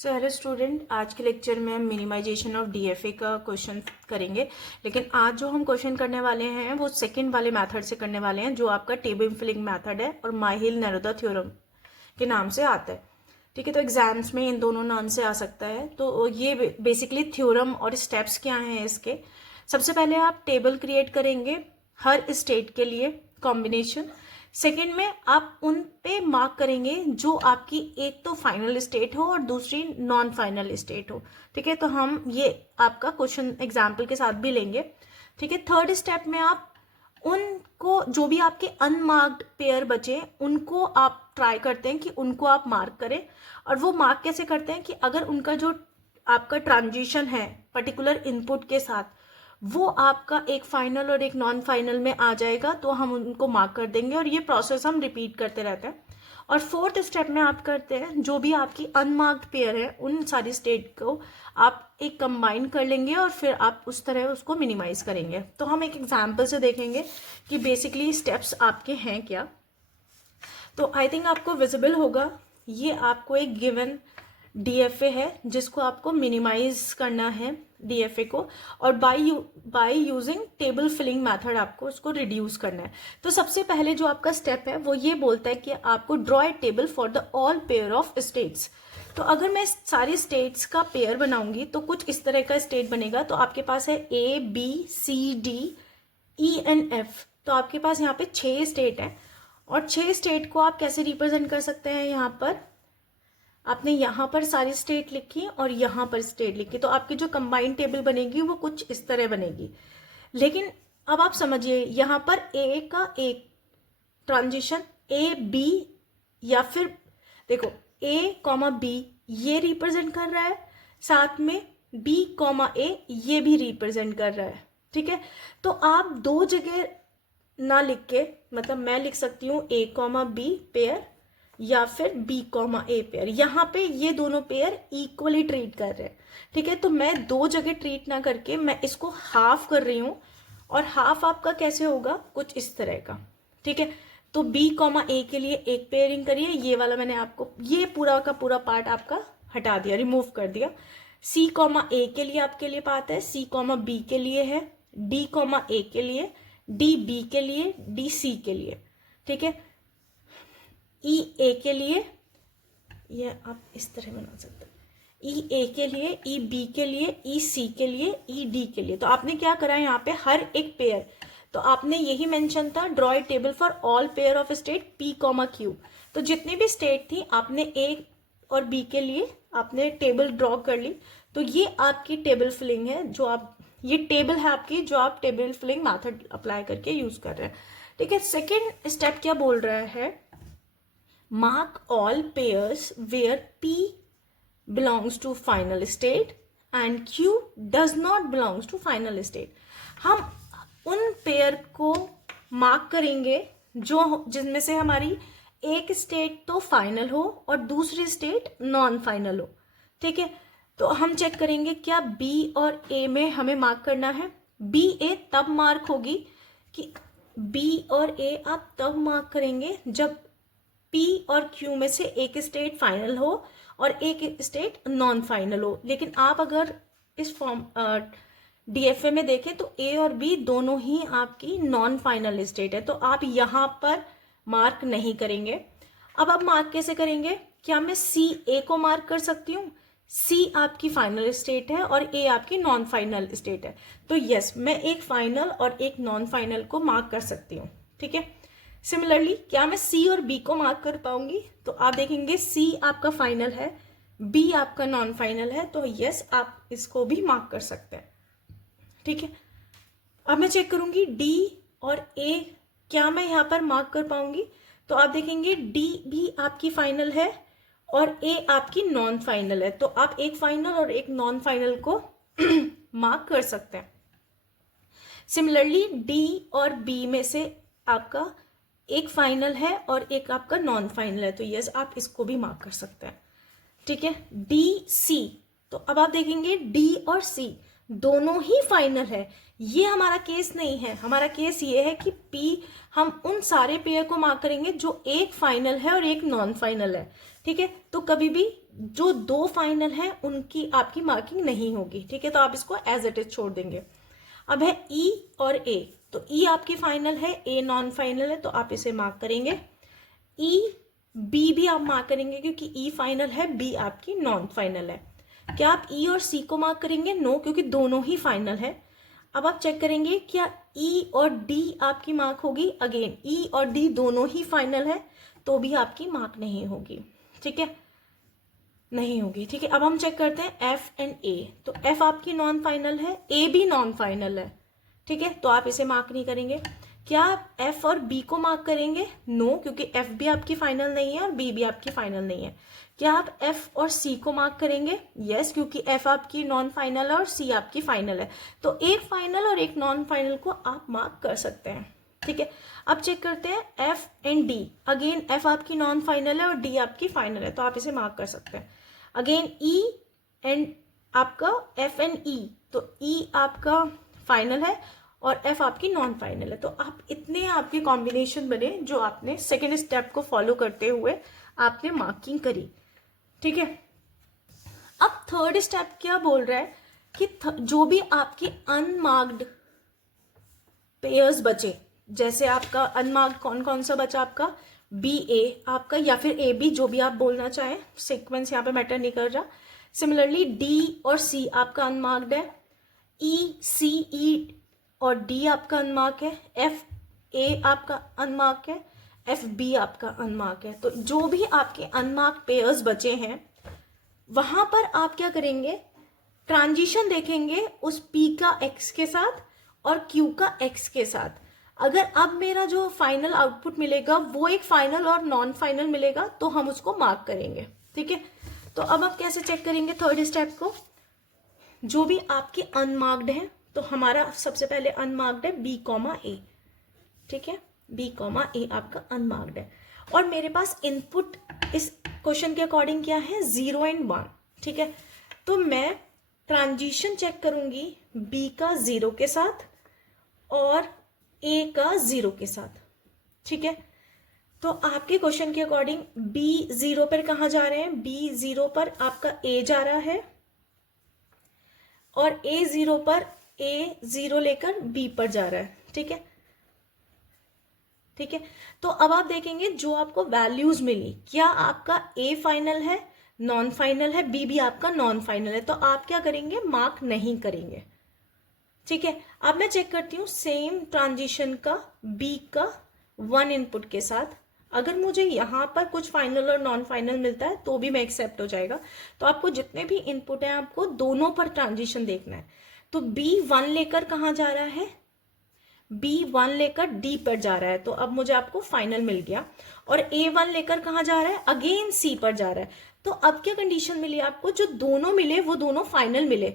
So hello student, आज के lecture में हम मिनिमाइजेशन ऑफ डीएफए का क्वेश्चन करेंगे। लेकिन आज जो हम क्वेश्चन करने वाले हैं वो सेकंड वाले मेथड से करने वाले हैं, जो आपका टेबल फिलिंग मेथड है और माहिल नेरोदा थ्योरम के नाम से आता है। ठीक है, तो एग्जाम्स में इन दोनों नाम से आ सकता है। तो ये बेसिकली थ्योरम और स्टेप्स क्या हैं इसके। सबसे पहले आप टेबल क्रिएट करेंगे हर स्टेट के लिए कॉम्बिनेशन। सेकेंड में आप उन पे मार्क करेंगे जो आपकी एक तो फाइनल स्टेट हो और दूसरी नॉन फाइनल स्टेट हो। ठीक है, तो हम ये आपका क्वेश्चन एग्जाम्पल के साथ भी लेंगे। ठीक है, थर्ड स्टेप में आप उनको जो भी आपके अनमार्क्ड पेयर बचे उनको आप ट्राई करते हैं कि उनको आप मार्क करें। और वो मार्क कैसे करते हैं कि अगर उनका जो आपका ट्रांजिशन है पर्टिकुलर इनपुट के साथ वो आपका एक फाइनल और एक नॉन फाइनल में आ जाएगा तो हम उनको मार्क कर देंगे। और ये प्रोसेस हम रिपीट करते रहते हैं। और फोर्थ स्टेप में आप करते हैं जो भी आपकी अनमार्क्ड पेयर है उन सारी स्टेट को आप एक कंबाइन कर लेंगे और फिर आप उस तरह उसको मिनिमाइज करेंगे। तो हम एक एग्जाम्पल से देखेंगे कि बेसिकली स्टेप्स आपके हैं क्या। तो आई थिंक आपको विजिबल होगा, ये आपको एक गिवन डीएफए है जिसको आपको मिनिमाइज करना है डीएफए को, और by using table filling method आपको उसको रिड्यूस करना है। तो सबसे पहले जो आपका स्टेप है वो ये बोलता है कि आपको draw a table for the all pair of states. तो अगर मैं सारी स्टेट्स का पेयर बनाऊंगी तो कुछ इस तरह का स्टेट बनेगा। तो आपके पास है A B C D E and F. तो आपके पास यहाँ पे 6 स्टेट है और 6 स्टेट को आप कैसे रिप्रेजेंट कर सकते हैं। यहाँ पर आपने यहाँ पर सारी स्टेट लिखी और यहाँ पर स्टेट लिखी, तो आपकी जो कंबाइंड टेबल बनेगी वो कुछ इस तरह बनेगी। लेकिन अब आप समझिए, यहाँ पर ए का एक ट्रांजिशन ए बी, या फिर देखो ए कॉमा बी ये रिप्रेजेंट कर रहा है, साथ में बी कॉमा ए ये भी रिप्रेजेंट कर रहा है। ठीक है, तो आप दो जगह ना लिख के, मतलब मैं लिख सकती हूँ ए कॉमा बी पेयर या फिर बी कॉमा ए पेयर। यहाँ पे ये दोनों पेयर इक्वली ट्रीट कर रहे हैं। ठीक है, तो मैं दो जगह ट्रीट ना करके मैं इसको हाफ कर रही हूँ, और हाफ आपका कैसे होगा, कुछ इस तरह का। ठीक है, तो बी कॉमा ए के लिए एक पेयरिंग करिए, ये वाला मैंने आपको ये पूरा का पूरा पार्ट आपका हटा दिया, रिमूव कर दिया। सी कॉमा ए के लिए आपके लिए पार्ट है, सी कॉमा बी के लिए है, डी कॉमा ए के लिए, डी बी के लिए, डी सी के लिए। ठीक है, ई ए के लिए ये आप इस तरह बना सकते हैं, ई ए के लिए, ई बी के लिए, ई सी के लिए, ई डी के लिए। तो आपने क्या करा है यहाँ पे हर एक पेयर, तो आपने यही मेंशन था draw a table for all pair of state P comma Q. तो जितनी भी स्टेट थी आपने ए और बी के लिए आपने टेबल ड्रॉ कर ली। तो ये आपकी टेबल फिलिंग है, जो आप ये टेबल है आपकी जो आप टेबल फिलिंग मेथड अप्लाई करके यूज कर रहे हैं। ठीक है, सेकेंड स्टेप क्या बोल रहा है, mark all pairs where P belongs to final state and Q does not belongs to final state। हम उन पेयर को मार्क करेंगे जो जिनमें से हमारी एक स्टेट तो फाइनल हो और दूसरी स्टेट नॉन फाइनल हो। ठीक है, तो हम चेक करेंगे क्या बी और ए में हमें मार्क करना है। बी ए तब मार्क होगी कि बी और ए आप तब मार्क करेंगे जब P और Q में से एक स्टेट फाइनल हो और एक स्टेट नॉन फाइनल हो। लेकिन आप अगर इस फॉर्म डीएफए में देखें तो A और B दोनों ही आपकी नॉन फाइनल स्टेट है, तो आप यहाँ पर मार्क नहीं करेंगे। अब आप मार्क कैसे करेंगे, क्या मैं C A को मार्क कर सकती हूँ। C आपकी फाइनल स्टेट है और A आपकी नॉन फाइनल स्टेट है, तो यस मैं एक फाइनल और एक नॉन फाइनल को मार्क कर सकती हूँ। ठीक है, सिमिलरली क्या मैं सी और बी को मार्क कर पाऊंगी, तो आप देखेंगे सी आपका फाइनल है, बी आपका नॉन फाइनल है, तो यस आप इसको भी मार्क कर सकते हैं। ठीक है, अब मैं चेक करूंगी डी और ए क्या मैं यहाँ पर मार्क कर पाऊंगी, तो आप देखेंगे डी भी आपकी फाइनल है और ए आपकी नॉन फाइनल है, तो आप एक फाइनल और एक नॉन फाइनल को मार्क कर सकते हैं। सिमिलरली डी और बी में से आपका एक फाइनल है और एक आपका नॉन फाइनल है, तो यस आप इसको भी मार्क कर सकते हैं। ठीक है, डी सी, तो अब आप देखेंगे डी और सी दोनों ही फाइनल है। ये हमारा केस नहीं है, हमारा केस ये है कि पी हम उन सारे पेयर को मार्क करेंगे जो एक फाइनल है और एक नॉन फाइनल है। ठीक है, तो कभी भी जो 2 फाइनल है उनकी आपकी मार्किंग नहीं होगी, ठीक है, तो आप इसको एज इट इज छोड़ देंगे। अब है ई और ए, तो ई आपकी फाइनल है, ए नॉन फाइनल है, तो आप इसे मार्क करेंगे। ई बी भी आप मार्क करेंगे क्योंकि ई फाइनल है, बी आपकी नॉन फाइनल है। क्या आप ई और सी को मार्क करेंगे? नो, क्योंकि दोनों ही फाइनल है। अब आप चेक करेंगे क्या ई और डी आपकी मार्क होगी? अगेन ई और डी दोनों ही फाइनल है, तो भी आपकी मार्क नहीं होगी, ठीक है, नहीं होगी, ठीक है। अब हम चेक करते हैं एफ एंड ए, तो एफ आपकी नॉन फाइनल है, ए भी नॉन फाइनल है, ठीक है, तो आप इसे मार्क नहीं करेंगे। क्या आप एफ और बी को मार्क करेंगे? नो, क्योंकि एफ भी आपकी फाइनल नहीं है और बी भी आपकी फाइनल नहीं है। क्या आप एफ और सी को मार्क करेंगे? यस, क्योंकि एफ आपकी नॉन फाइनल है और सी आपकी फाइनल है, तो एक फाइनल और एक नॉन फाइनल को आप मार्क कर सकते हैं, ठीक है। अब चेक करते हैं F and D, again F आपकी नॉन फाइनल है और डी आपकी फाइनल है, तो आप इसे मार्क कर सकते हैं। अगेन ई एंड आपका एफ एंड ई, तो ई आपका फाइनल है और एफ आपकी नॉन फाइनल है, तो आप इतने आपके कॉम्बिनेशन बने जो आपने सेकेंड स्टेप को फॉलो करते हुए आपने मार्किंग करी, ठीक है। अब थर्ड स्टेप क्या बोल रहा है कि जो भी आपके अनमार्क्ड पेयर्स बचे, जैसे आपका अनमार्क्ड कौन कौन सा बचा आपका? बी ए आपका या फिर ए बी, जो भी आप बोलना चाहें, सीक्वेंस यहाँ पे मैटर नहीं कर रहा। सिमिलरली डी और सी आपका अनमार्क्ड है, ई सी ई और डी आपका अनमार्क है, एफ ए आपका अनमार्क है, एफ बी आपका अनमार्क है। तो जो भी आपके अनमार्क पेयर्स बचे हैं वहां पर आप क्या करेंगे? ट्रांजिशन देखेंगे उस पी का एक्स के साथ और क्यू का एक्स के साथ। अगर अब मेरा जो फाइनल आउटपुट मिलेगा वो एक फाइनल और नॉन फाइनल मिलेगा तो हम उसको मार्क करेंगे, ठीक है। तो अब आप कैसे चेक करेंगे थर्ड स्टेप को? जो भी आपके अनमार्क्ड है, तो हमारा सबसे पहले अनमार्क्ड है बी कॉमा ए, ठीक है, बी कॉमा ए आपका अनमार्क्ड है और मेरे पास इनपुट इस क्वेश्चन के अकॉर्डिंग क्या है? 0 एंड 1, ठीक है। तो मैं ट्रांजिशन चेक करूंगी बी का 0 के साथ और ए का 0 के साथ, ठीक है। तो आपके क्वेश्चन के अकॉर्डिंग बी 0 पर कहाँ जा रहे हैं? बी 0 पर आपका ए जा रहा है और ए 0 पर ए 0 लेकर बी पर जा रहा है, ठीक है, ठीक है। तो अब आप देखेंगे जो आपको वैल्यूज मिली, क्या आपका ए फाइनल है, नॉन फाइनल है, बी भी आपका नॉन फाइनल है, तो आप क्या करेंगे? मार्क नहीं करेंगे, ठीक है। अब मैं चेक करती हूँ सेम ट्रांजिशन का बी का 1 इनपुट के साथ, अगर मुझे यहाँ पर कुछ फाइनल और नॉन फाइनल मिलता है तो भी मैं एक्सेप्ट हो जाएगा। तो आपको जितने भी इनपुट है आपको दोनों पर ट्रांजिशन देखना है। तो बी 1 लेकर कहाँ जा रहा है? बी 1 लेकर डी पर जा रहा है, तो अब मुझे आपको फाइनल मिल गया। और ए 1 लेकर कहाँ जा रहा है? अगेन सी पर जा रहा है। तो अब क्या कंडीशन मिली आपको? जो दोनों मिले वो दोनों फाइनल मिले,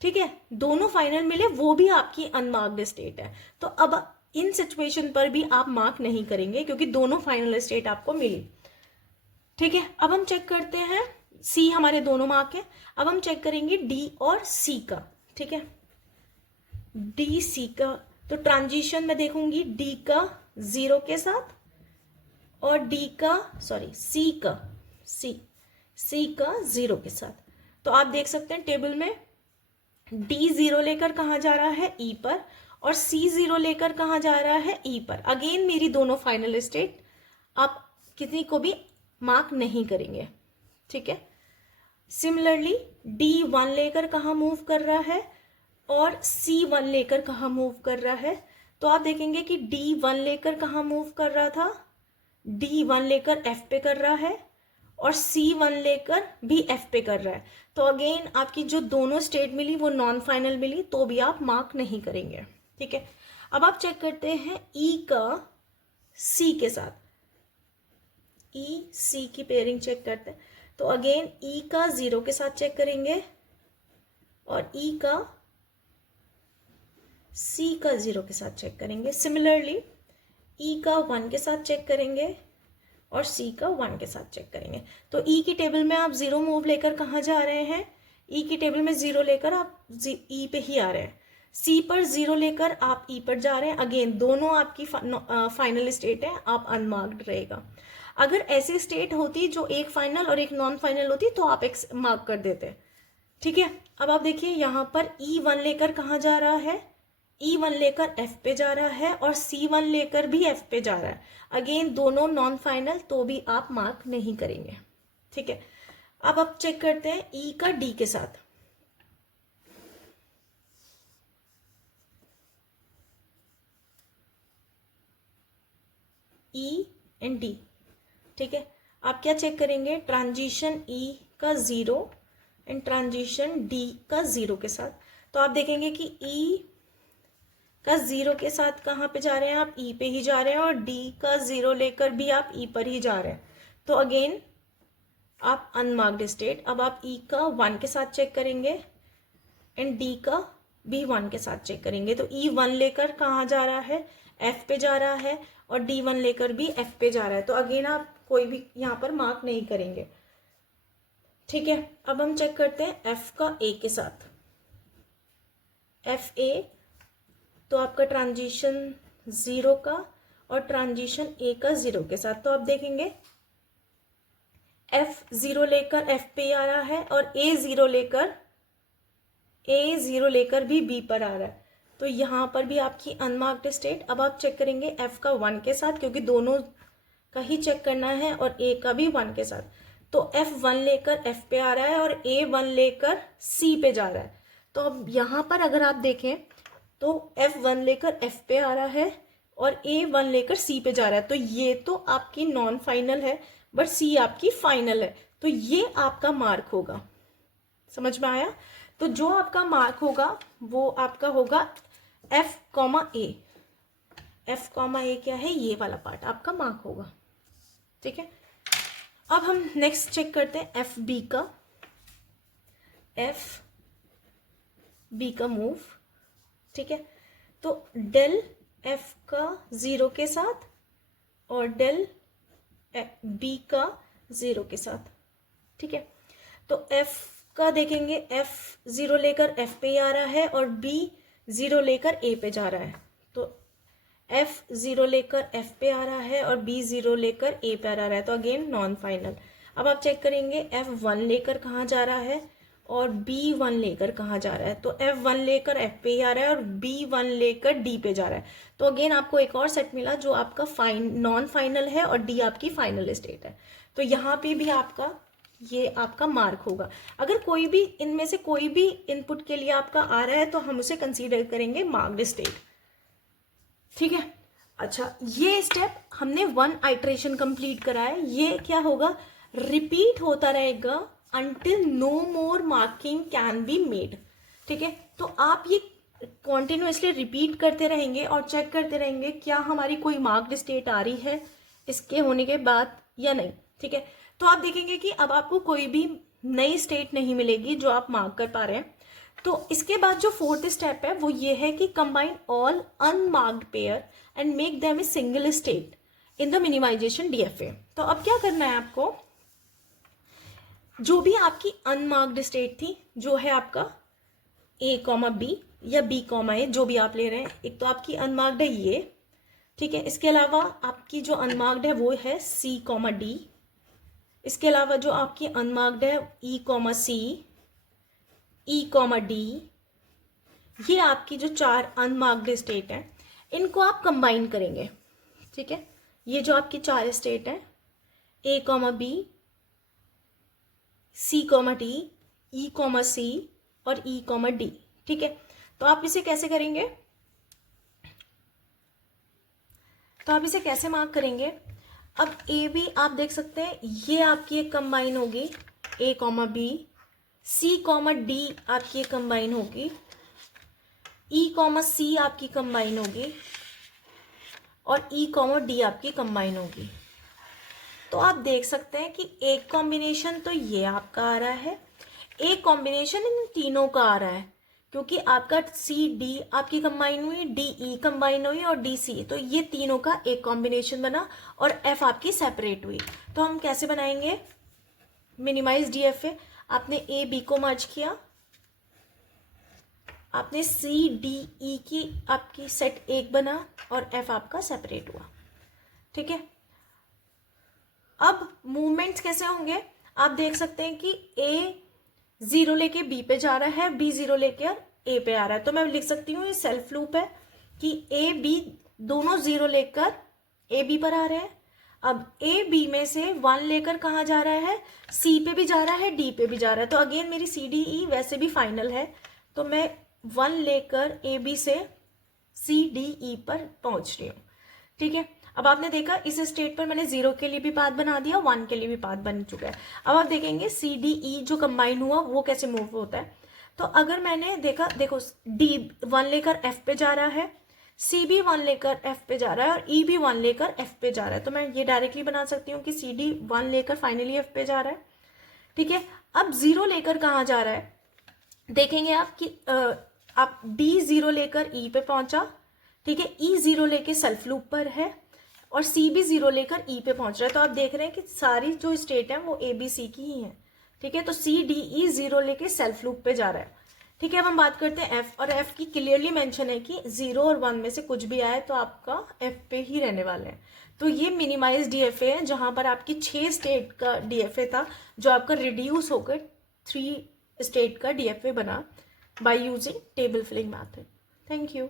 ठीक है, दोनों फाइनल मिले, वो भी आपकी अनमार्क्ड स्टेट है। तो अब इन सिचुएशन पर भी आप मार्क नहीं करेंगे क्योंकि दोनों फाइनल स्टेट आपको मिली, ठीक है। अब हम चेक करते हैं, सी हमारे दोनों मार्क है। अब हम चेक करेंगे डी और सी का, ठीक है, डी सी का। तो ट्रांजिशन में देखूंगी डी का 0 के साथ और डी का सी का 0 के साथ। तो आप देख सकते हैं टेबल में डी 0 लेकर कहाँ जा रहा है? ई पर, और सी 0 लेकर कहाँ जा रहा है? ई पर। अगेन मेरी दोनों फाइनल स्टेट, आप किसी को भी मार्क नहीं करेंगे, ठीक है। सिमिलरली डी 1 लेकर कहाँ मूव कर रहा है और सी 1 लेकर कहाँ मूव कर रहा है? तो आप देखेंगे कि डी 1 लेकर कहाँ मूव कर रहा था? डी 1 लेकर एफ पे कर रहा है और सी 1 लेकर भी एफ पे कर रहा है। तो अगेन आपकी जो दोनों स्टेट मिली वो नॉन फाइनल मिली, तो भी आप मार्क नहीं करेंगे, ठीक है। अब आप चेक करते हैं ई का सी के साथ, ई सी की पेयरिंग चेक करते हैं। तो अगेन ई का 0 के साथ चेक करेंगे और ई का सी का 0 के साथ चेक करेंगे। सिमिलरली ई का 1 के साथ चेक करेंगे और सी का 1 के साथ चेक करेंगे। तो ई की टेबल में आप 0 मूव लेकर कहाँ जा रहे हैं? ई की टेबल में 0 लेकर आप ई पे ही आ रहे हैं। सी पर 0 लेकर आप ई पर जा रहे हैं। अगेन दोनों आपकी फाइनल स्टेट है, आप अनमार्क्ड रहेगा। अगर ऐसी स्टेट होती जो एक फाइनल और एक नॉन फाइनल होती तो आप एक्स मार्क कर देते। ठीक है, अब आप देखिए यहाँ पर E1 लेकर कहाँ जा रहा है, E1 लेकर F पे जा रहा है और C1 लेकर भी F पे जा रहा है। अगेन दोनों नॉन फाइनल, तो भी आप मार्क नहीं करेंगे। ठीक है, अब आप चेक करते हैं E का D के साथ। E एंड D, ठीक है, आप क्या चेक करेंगे, ट्रांजिशन E का 0 एंड ट्रांजिशन D का 0 के साथ। तो आप देखेंगे कि E का 0 के साथ कहाँ पे जा रहे हैं आप, E पे ही जा रहे हैं, और D का 0 लेकर भी आप E पर ही जा रहे हैं। तो अगेन आप अनमार्क्ड स्टेट। अब आप E का 1 के साथ चेक करेंगे एंड D का भी 1 के साथ चेक करेंगे। तो E1 लेकर कहाँ जा रहा है, F पे जा रहा है, और D1 लेकर भी F पे जा रहा है। तो अगेन आप कोई भी यहाँ पर मार्क नहीं करेंगे। ठीक है, अब हम चेक करते हैं F का A के साथ। FA, तो आपका ट्रांजिशन 0 का और ट्रांजिशन A का 0 के साथ। तो आप देखेंगे F 0 लेकर F पे आ रहा है और A 0 लेकर भी B पर आ रहा है। तो यहाँ पर भी आपकी अनमार्क्ड स्टेट। अब आप चेक करेंगे F का 1 के साथ, क्योंकि दोनों का ही चेक करना है, और A का भी 1 के साथ। तो F1 लेकर F पे आ रहा है और A1 लेकर C पे जा रहा है। तो अब यहाँ पर अगर आप देखें तो F1 लेकर F पे आ रहा है और A1 लेकर C पे जा रहा है। तो ये तो आपकी नॉन फाइनल है, बट C आपकी फाइनल है। तो ये आपका मार्क होगा। समझ में आया? तो जो आपका मार्क होगा वो आपका होगा F, A। F, A क्या है, ये वाला पार्ट आपका मार्क होगा। ठीक है, अब हम नेक्स्ट चेक करते हैं FB का। FB का मूव। ठीक है, तो डेल F का 0 के साथ और डेल B का 0 के साथ। ठीक है, तो F का देखेंगे, F 0 लेकर F पे आ रहा है और B 0 लेकर A पे जा रहा है। तो F 0 लेकर F पे आ रहा है और B 0 लेकर A पे आ रहा है। तो अगेन नॉन फाइनल। अब आप चेक करेंगे F1 लेकर कहाँ जा रहा है और B1 लेकर कहाँ जा रहा है। तो F1 लेकर F पे ही आ रहा है और B1 लेकर D पे जा रहा है। तो अगेन आपको एक और सेट मिला जो आपका नॉन फाइनल है और D आपकी फाइनल स्टेट है। तो यहाँ पे भी ये आपका मार्क होगा। अगर कोई भी इनमें से कोई भी इनपुट के लिए आपका आ रहा है तो हम उसे कंसीडर करेंगे मार्क्ड स्टेट। ठीक है, अच्छा, ये स्टेप हमने 1 आइट्रेशन कंप्लीट करा है। ये क्या होगा, रिपीट होता रहेगा until no more marking can be made। ठीक है, तो आप ये कॉन्टिन्यूसली रिपीट करते रहेंगे और चेक करते रहेंगे क्या हमारी कोई मार्क्ड स्टेट आ रही है इसके होने के बाद या नहीं। ठीक है, तो आप देखेंगे कि अब आपको कोई भी नई स्टेट नहीं मिलेगी जो आप मार्क कर पा रहे हैं। तो इसके बाद जो 4th स्टेप है वो ये है कि combine all unmarked pair and make them a single state in the minimization DFA। तो अब क्या करना है आपको, जो भी आपकी अनमार्क्ड स्टेट थी, जो है आपका A, B या B, A, जो भी आप ले रहे हैं, एक तो आपकी अनमार्क्ड है ये। ठीक है, इसके अलावा आपकी जो अनमार्क्ड है वो है C, D। इसके अलावा जो आपकी अनमार्क्ड है E, C, E, D। ये आपकी जो 4 अनमार्क्ड स्टेट है, इनको आप कंबाइन करेंगे। ठीक है, ये जो आपकी 4 स्टेट है A, B, C, D, E, C और E, D। ठीक है, तो आप इसे कैसे करेंगे, तो आप इसे कैसे मार्क करेंगे। अब A, B आप देख सकते हैं ये आपकी एक कंबाइन होगी A, B, C, D आपकी एक कंबाइन होगी, E, C आपकी कंबाइन होगी और E, D आपकी कंबाइन होगी। तो आप देख सकते हैं कि एक कॉम्बिनेशन तो ये आपका आ रहा है, एक कॉम्बिनेशन इन तीनों का आ रहा है, क्योंकि आपका CD आपकी कंबाइन हुई, DE कंबाइन हुई और DC, तो ये तीनों का एक कॉम्बिनेशन बना और F आपकी सेपरेट हुई। तो हम कैसे बनाएंगे, मिनिमाइज DFA। आपने A, B को मर्ज किया, आपने C, D, E की आपकी सेट एक बना और F आपका सेपरेट हुआ। ठीक है, अब मूवमेंट्स कैसे होंगे, आप देख सकते हैं कि ए 0 लेके बी पे जा रहा है, बी 0 लेके ए पे आ रहा है, तो मैं लिख सकती हूँ ये सेल्फ लूप है कि ए बी दोनों 0 लेकर ए बी पर आ रहे हैं। अब ए बी में से 1 लेकर कहाँ जा रहा है, सी पे भी जा रहा है, डी पे भी जा रहा है, तो अगेन मेरी सी डी ई वैसे भी फाइनल है, तो मैं 1 लेकर ए बी से सी डी ई पर पहुंच रही हूँ। ठीक है, अब आपने देखा इस स्टेट पर मैंने 0 के लिए भी पाथ बना दिया, 1 के लिए भी पाथ बन चुका है। अब आप देखेंगे सी डी ई जो कंबाइन हुआ वो कैसे मूव होता है। तो अगर मैंने देखा, देखो डी 1 लेकर एफ पे जा रहा है, सी भी 1 लेकर एफ पे जा रहा है और ई भी 1 लेकर एफ पे जा रहा है, तो मैं ये डायरेक्टली बना सकती हूँ कि सी डी 1 लेकर फाइनली एफ पे जा रहा है। ठीक है, अब 0 लेकर कहाँ जा रहा है, देखेंगे आप कि आप डी 0 लेकर ई पे पहुंचा, ठीक है, ई 0 लेके सेल्फ लूप पर है और सी भी 0 लेकर ई पे पहुंच रहा है, तो आप देख रहे हैं कि सारी जो स्टेट है वो ए बी सी की ही है। ठीक है, तो सी डी ई 0 लेके सेल्फ लूप पे जा रहा है। ठीक है, अब हम बात करते हैं एफ, और एफ की क्लियरली मेंशन है कि 0 और 1 में से कुछ भी आए तो आपका एफ पे ही रहने वाले हैं। तो ये मिनिमाइज डीएफए है जहां पर आपकी 6 स्टेट का डीएफए था जो आपका रिड्यूस होकर 3 स्टेट का डीएफए बना by using table filling method. Thank you.